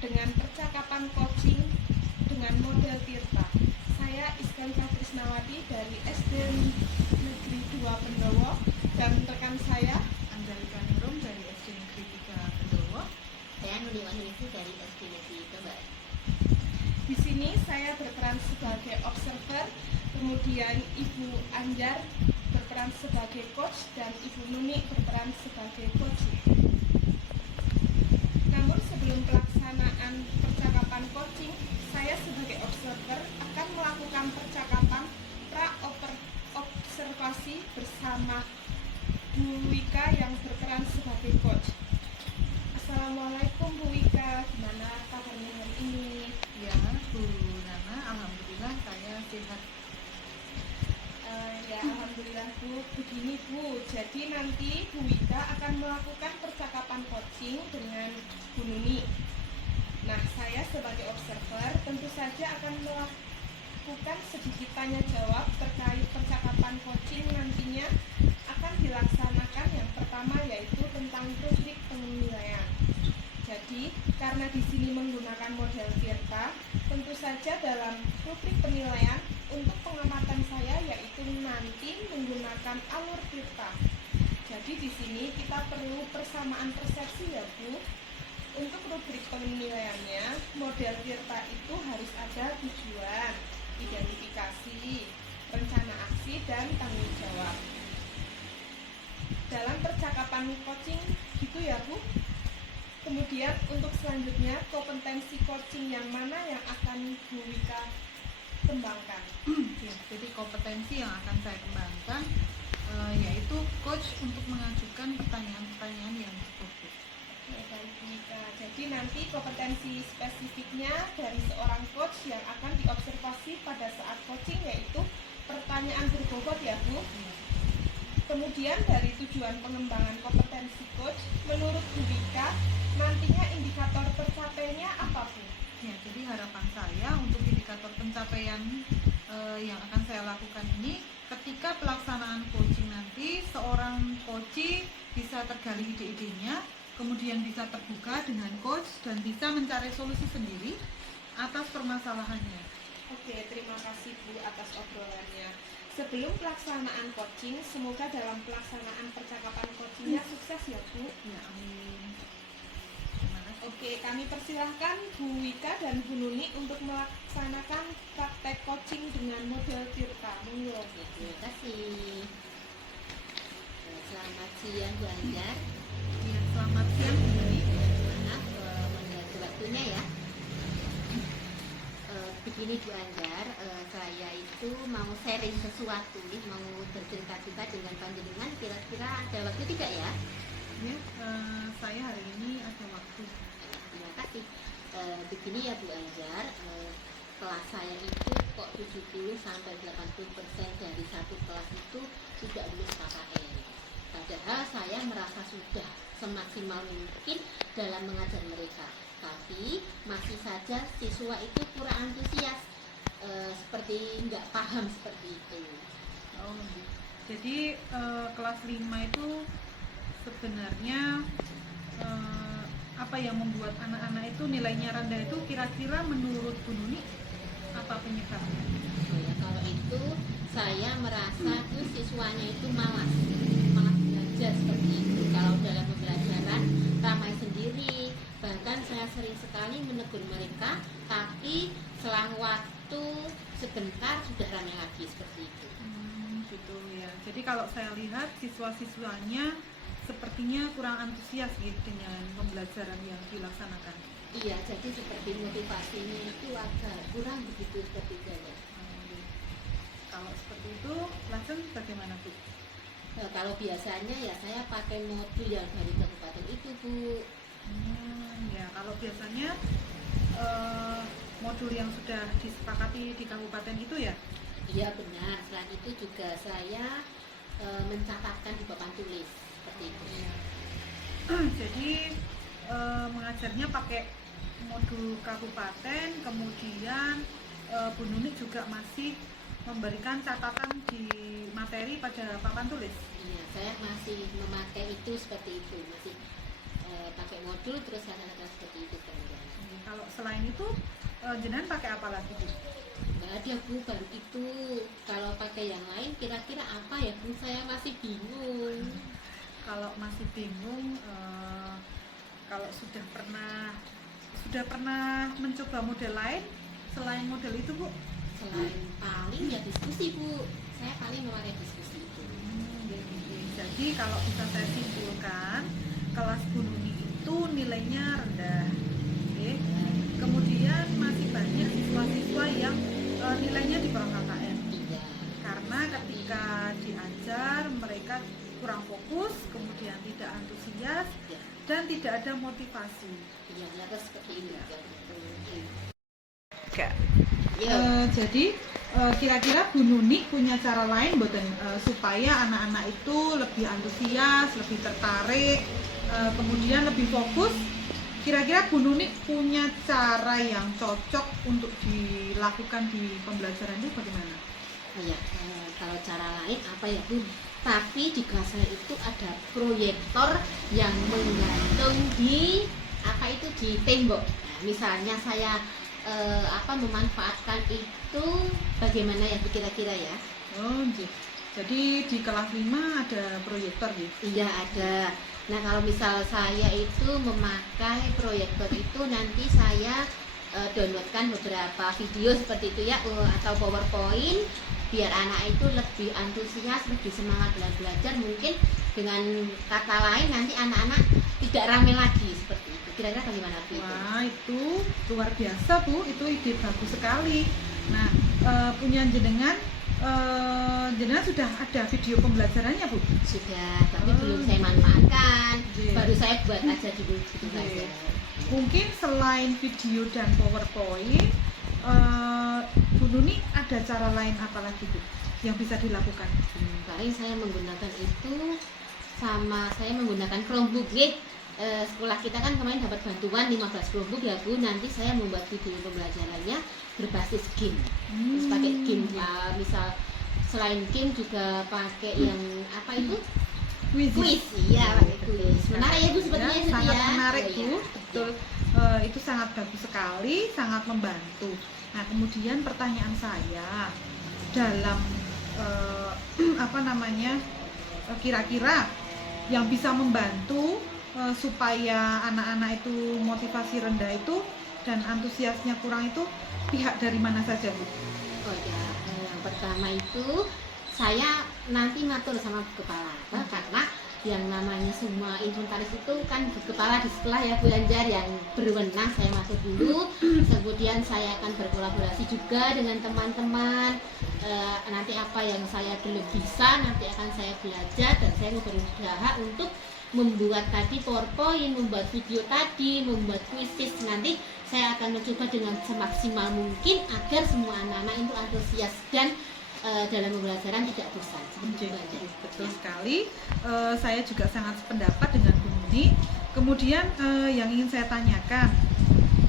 dengan percakapan coaching dengan model Tirta. Saya Iskandar Krisnawati dari SD Negeri 2 Pendowo dan rekan saya Anjalika Nurung dari SD Negeri 3 Pendowo. Saya Nuni Wahyuningsi dari SD Negeri Tebet. Di sini saya berperan sebagai observer, kemudian Ibu Anjar berperan sebagai coach dan Ibu Nuni berperan sebagai coaching. Namun sebelum pelaksanaan percakapan coaching, saya sebagai observer akan melakukan percakapan pra-observasi bersama Bu Wika yang berperan sebagai coach. Assalamualaikum Bu Wika, gimana kabarnya hari ini? Ya, Bu Nana, alhamdulillah saya sehat. Ya alhamdulillah Bu. Begini Bu, jadi nanti Bu Wika akan melakukan percakapan coaching dengan Bu Nuni. Nah, saya sebagai observer tentu saja akan melakukan sedikit tanya jawab terkait percakapan coaching nantinya akan dilaksanakan. Yang pertama yaitu tentang rubrik penilaian. Jadi, karena di sini menggunakan model Tirta, tentu saja dalam rubrik penilaian untuk pengamatan saya yaitu nanti menggunakan alur Tirta. Jadi di sini kita perlu persamaan persepsi ya Bu. Untuk rubrik penilaiannya, model Tirta itu harus ada tujuan, identifikasi, rencana aksi, dan tanggung jawab. Dalam percakapan coaching gitu ya Bu. Kemudian untuk selanjutnya kompetensi coaching yang mana yang akan Bu Wika kembangkan? Ya, jadi kompetensi yang akan saya kembangkan yaitu coach untuk mengajukan pertanyaan-pertanyaan yang tertutup. Ya, baik Bu Wika. Jadi nanti kompetensi spesifiknya dari seorang coach yang akan diobservasi pada saat coaching yaitu pertanyaan berbobot ya Bu. Kemudian dari tujuan pengembangan kompetensi coach, menurut Bu Wika, nantinya indikator pencapaiannya apa Bu? Ya, jadi harapan saya untuk indikator pencapaian yang akan saya lakukan ini, ketika pelaksanaan coaching nanti, seorang coach bisa tergali ide-idenya, kemudian bisa terbuka dengan coach dan bisa mencari solusi sendiri atas permasalahannya. Oke, terima kasih Bu atas obrolannya. Sebelum pelaksanaan coaching, semoga dalam pelaksanaan percakapan coachingnya sukses ya Bu. Ya, amin. Terima kasih. Oke, kami persilahkan Bu Wika dan Bu Nuni untuk melaksanakan praktek coaching dengan model Tirta. Monggo. Ya, terima kasih. Selamat siang Bu Anjar. Ya, selamat siang Bu Nuni. Maaf mengganggu waktunya ya. Begini Bu Anjar, saya itu mau sharing sesuatu nih, mau bercerita-cerita dengan panjenengan. Kira-kira ada waktu tidak ya? Ya, saya hari ini ada waktu. Terima kasih. Begini ya Bu Anjar, kelas saya itu kok 70-80% dari satu kelas itu tidak lulus KKN. Padahal saya merasa sudah semaksimal mungkin dalam mengajar mereka, tapi masih saja siswa itu kurang antusias, seperti nggak paham seperti itu. Oh, jadi kelas 5 itu sebenarnya apa yang membuat anak-anak itu nilainya rendah itu kira-kira menurut Bu Nuni apa penyebabnya? Oh ya, kalau itu saya merasa tuh siswanya itu malas belajar seperti itu. Kalau dalam pembelajaran ramai sendiri, bahkan saya sering sekali menegur mereka, tapi selang waktu sebentar sudah ramai lagi seperti itu. Gitu ya. Jadi kalau saya lihat siswa-siswanya sepertinya kurang antusias gitu dengan pembelajaran yang dilaksanakan. Iya, jadi seperti motivasinya itu agak kurang begitu sepertinya. Kalau seperti itu, lesson bagaimana Bu? Nah, kalau biasanya ya saya pakai modul yang dari kabupaten itu Bu. Ya kalau biasanya modul yang sudah disepakati di kabupaten itu ya? Iya benar. Selain itu juga saya mencatatkan di papan tulis seperti itu. Ya. Jadi mengajarnya pakai modul kabupaten, kemudian Bu Nuni juga masih memberikan catatan di materi pada papan tulis. Iya, saya masih memakai itu seperti itu, masih pakai modul terus saya seperti itu kemudian. Kalau selain itu jenengan pakai apa lagi Bu? Nggak ada Bu, baru itu. Kalau pakai yang lain kira-kira apa ya Bu? Saya masih bingung. Kalau masih bingung, kalau sudah pernah mencoba model lain selain model itu Bu? Selain paling ya diskusi Bu. Saya paling memakai diskusi itu. Jadi kalau bisa saya simpulkan, kelas Bu Nuni itu nilainya rendah. Oke. Kemudian masih banyak siswa-siswa yang nilainya di bawah KKM. Iya. Karena ketika diajar mereka kurang fokus, kemudian tidak antusias Ya. dan tidak ada motivasi. Iya, ternyata seperti ini ya. Betul. Ya. Jadi kira-kira Bu Nuni punya cara lain supaya anak-anak itu lebih antusias, lebih tertarik, kemudian lebih fokus. Kira-kira Bu Nuni punya cara yang cocok untuk dilakukan di pembelajaran itu bagaimana? Ya, kalau cara lain apa ya Bu? Tapi di kelas saya itu ada proyektor yang menggantung di di tembok. Nah, misalnya saya memanfaatkan itu bagaimana ya kira-kira ya? Oh, jadi di kelas 5 ada proyektor gitu? Iya ada. Nah kalau misal saya itu memakai proyektor itu nanti saya downloadkan beberapa video seperti itu ya, atau PowerPoint biar anak itu lebih antusias, lebih semangat belajar. Mungkin dengan kata lain nanti anak-anak tidak rame lagi seperti itu. Kira-kira bagaimana Bu? Wah itu luar biasa Bu, itu ide bagus sekali. Nah punya jenengan sudah ada video pembelajarannya Bu? Sudah, tapi belum saya manfaatkan. Yeah. Baru saya buat aja dulu gitu saja. Mungkin selain video dan PowerPoint, Bu Nuni ada cara lain apa lagi Bu yang bisa dilakukan? Paling saya menggunakan itu sama saya menggunakan Chromebook. Sekolah kita kan kemarin dapat bantuan 15 Chromebook ya Bu. Nanti saya membuat video pembelajarannya berbasis game. Terus pakai game, misal selain game juga pakai yang apa itu? Kuis, iya pakai kuis. Menarik ya Bu sepertinya itu sangat ya. menarik Oh, Bu, iya. betul. Itu sangat bagus sekali, sangat membantu. Nah kemudian pertanyaan saya dalam kira-kira yang bisa membantu supaya anak-anak itu motivasi rendah itu dan antusiasnya kurang itu pihak dari mana saja Bu? Oh ya, yang pertama itu saya nanti ngatur sama Bu Kepala, karena yang namanya semua inventaris itu kan Bu Kepala di sekolah ya Bu Anjar yang berwenang. Saya masuk dulu, kemudian saya akan berkolaborasi juga dengan teman-teman. Nanti apa yang saya belum bisa nanti akan saya belajar dan saya berusaha untuk membuat tadi PowerPoint, membuat video tadi, membuat kuisis. Nanti saya akan mencoba dengan semaksimal mungkin agar semua anak-anak itu antusias dan dalam pembelajaran tidak bosan. Betul sekali. Saya juga sangat sependapat dengan Bu Nuni. Kemudian yang ingin saya tanyakan,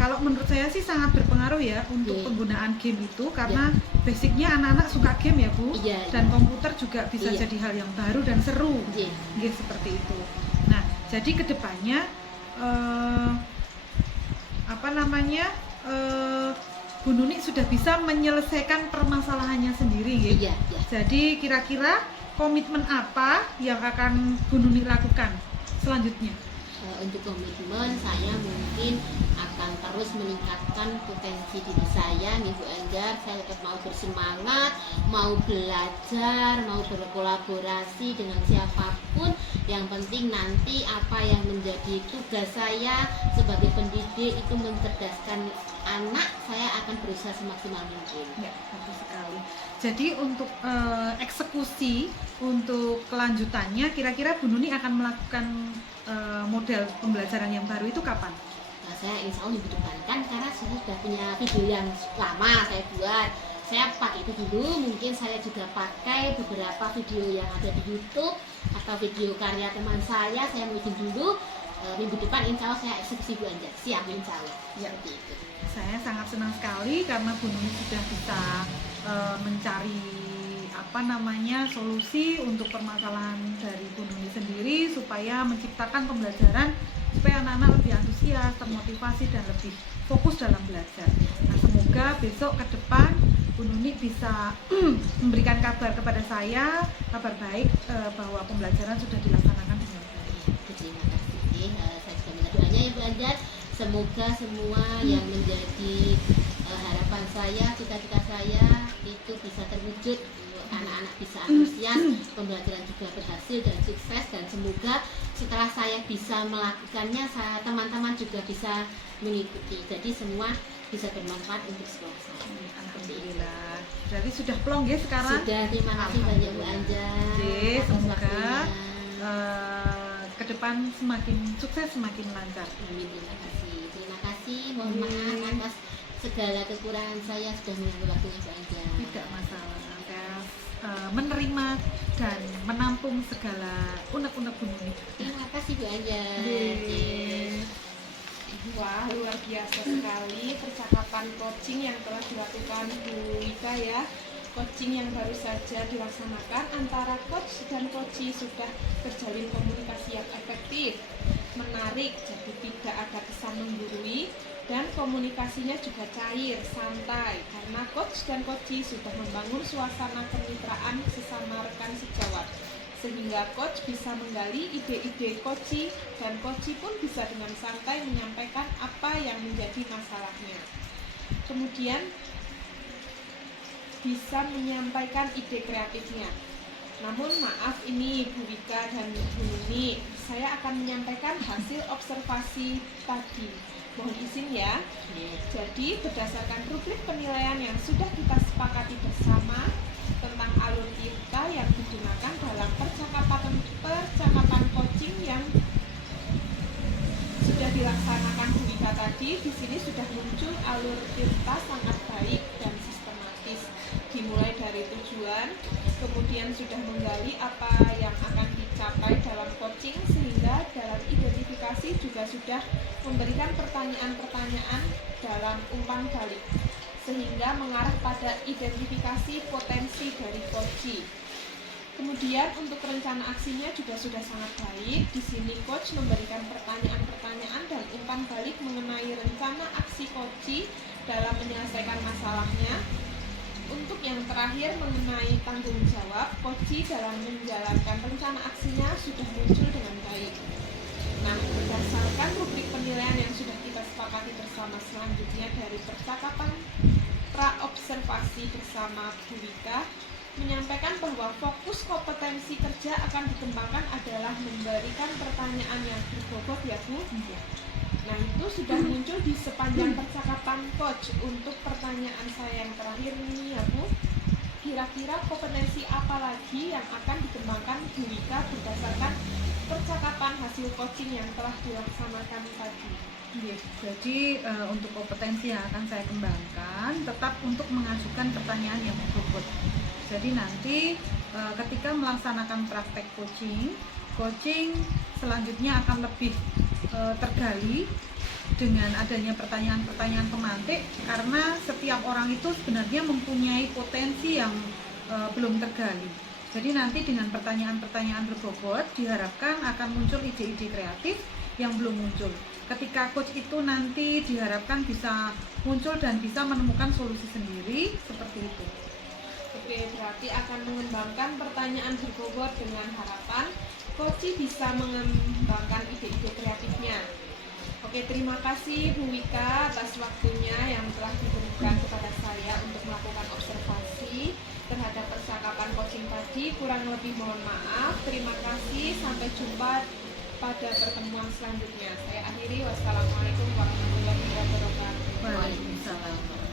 kalau menurut saya sih sangat berpengaruh ya untuk penggunaan game itu karena basicnya anak-anak suka game ya Bu, dan komputer juga bisa jadi hal yang baru dan seru, seperti itu. Nah, jadi kedepannya Bu Nuni sudah bisa menyelesaikan permasalahannya sendiri, gitu. Jadi kira-kira komitmen apa yang akan Bu Nuni lakukan selanjutnya? Untuk komitmen saya mungkin akan terus meningkatkan potensi diri saya nih Bu Anjar. Saya tetap mau bersemangat, mau belajar, mau berkolaborasi dengan siapapun. Yang penting nanti apa yang menjadi tugas saya sebagai pendidik itu mencerdaskan anak. Saya akan berusaha semaksimal mungkin. Ya, bagus sekali. Jadi untuk eksekusi untuk kelanjutannya kira-kira Bu Nuni akan melakukan model pembelajaran yang baru itu kapan? Nah, saya insya Allah minggu depan kan karena saya sudah punya video yang lama saya buat. Saya pakai itu dulu, mungkin saya juga pakai beberapa video yang ada di YouTube atau video karya teman saya bikin dulu. Minggu depan insya Allah saya eksekusi Bu Anjar. Siap insya Allah. Ya. Saya sangat senang sekali karena Bu Nuni sudah bisa mencari solusi untuk permasalahan dari Bu Nuni sendiri supaya menciptakan pembelajaran supaya anak-anak lebih antusias, termotivasi dan lebih fokus dalam belajar. Nah, semoga besok ke depan Bu Nuni bisa memberikan kabar kepada saya, kabar baik bahwa pembelajaran sudah dilaksanakan dengan baik. Terima kasih. Saya juga minta doanya ya Bu Anjar. Semoga semua yang menjadi harapan saya, cita-cita saya itu bisa terwujud. Anak-anak bisa antusias, pembelajaran juga berhasil dan sukses, dan semoga setelah saya bisa melakukannya, teman-teman juga bisa mengikuti. Jadi semua bisa bermanfaat untuk sekolah saya. Alhamdulillah. Jadi sudah plong ya sekarang. Sudah, terima kasih banyak Bu Anjar. Oke, atas semoga waktunya. ke depan semakin sukses, semakin lancar. Amin, terima kasih. Terima kasih. Mohon maaf atas segala kekurangan saya sudah mengganggu waktunya Bu Anjar. Tidak masalah, atas menerima dan menampung segala unek-unek Bu Nuni. Terima kasih Bu Anjar. Wah, luar biasa sekali percakapan coaching yang telah dilakukan Bu Wika ya. Coaching yang baru saja dilaksanakan antara coach dan coachee sudah terjalin komunikasi yang efektif, menarik, jadi tidak ada kesan menggurui, dan komunikasinya juga cair, santai, karena coach dan coachee sudah membangun suasana kemitraan sesama rekan sejawat, sehingga coach bisa menggali ide-ide coachee dan coachee pun bisa dengan santai menyampaikan apa yang menjadi masalahnya. Kemudian bisa menyampaikan ide kreatifnya. Namun maaf ini Bu Wika dan Bu Nuni, saya akan menyampaikan hasil observasi tadi. Mohon izin ya. Jadi berdasarkan rubrik penilaian yang sudah kita sepakati bersama tentang alur tirta yang digunakan dalam percakapan coaching yang sudah dilaksanakan Bu Wika tadi, di sini sudah muncul alur tirta sangat baik dan sistematis. Dimulai dari tujuan, kemudian sudah menggali apa yang akan dicapai dalam coaching, sehingga dalam identifikasi juga sudah memberikan pertanyaan-pertanyaan dalam umpan balik, sehingga mengarah pada identifikasi potensi dari coachee. Kemudian untuk rencana aksinya juga sudah sangat baik. Di sini coach memberikan pertanyaan-pertanyaan dan umpan balik mengenai rencana aksi coachee dalam menyelesaikan masalahnya. Untuk yang terakhir mengenai tanggung jawab, coachee dalam menjalankan rencana aksinya sudah muncul dengan baik. Nah, berdasarkan rubrik penilaian yang sudah kita sepakati bersama selanjutnya dari percakapan pra-observasi bersama Bu Wika, menyampaikan bahwa fokus kompetensi kerja akan dikembangkan adalah memberikan pertanyaan yang berbobot ya Bu. Nah, itu sudah muncul di sepanjang percakapan coach. Untuk pertanyaan saya yang terakhir ini ya Bu, kira-kira kompetensi apa lagi yang akan dikembangkan Bu Wika berdasarkan percakapan hasil coaching yang telah dilaksanakan tadi? Jadi untuk kompetensi yang akan saya kembangkan tetap untuk mengajukan pertanyaan yang berbobot. Jadi nanti ketika melaksanakan praktek coaching selanjutnya akan lebih tergali dengan adanya pertanyaan-pertanyaan pemantik, karena setiap orang itu sebenarnya mempunyai potensi yang belum tergali. Jadi nanti dengan pertanyaan-pertanyaan berbobot diharapkan akan muncul ide-ide kreatif yang belum muncul. Ketika coach itu nanti diharapkan bisa muncul dan bisa menemukan solusi sendiri, seperti itu. Oke, berarti akan mengembangkan pertanyaan berbobot dengan harapan coachee bisa mengembangkan ide-ide kreatifnya. Oke, terima kasih Bu Wika atas waktunya yang telah diberikan kepada saya untuk melakukan observasi terhadap percakapan coaching tadi. Kurang lebih mohon maaf. Terima kasih, sampai jumpa pada pertemuan selanjutnya. Saya akhiri, wassalamualaikum warahmatullahi wabarakatuh. Waalaikumsalam.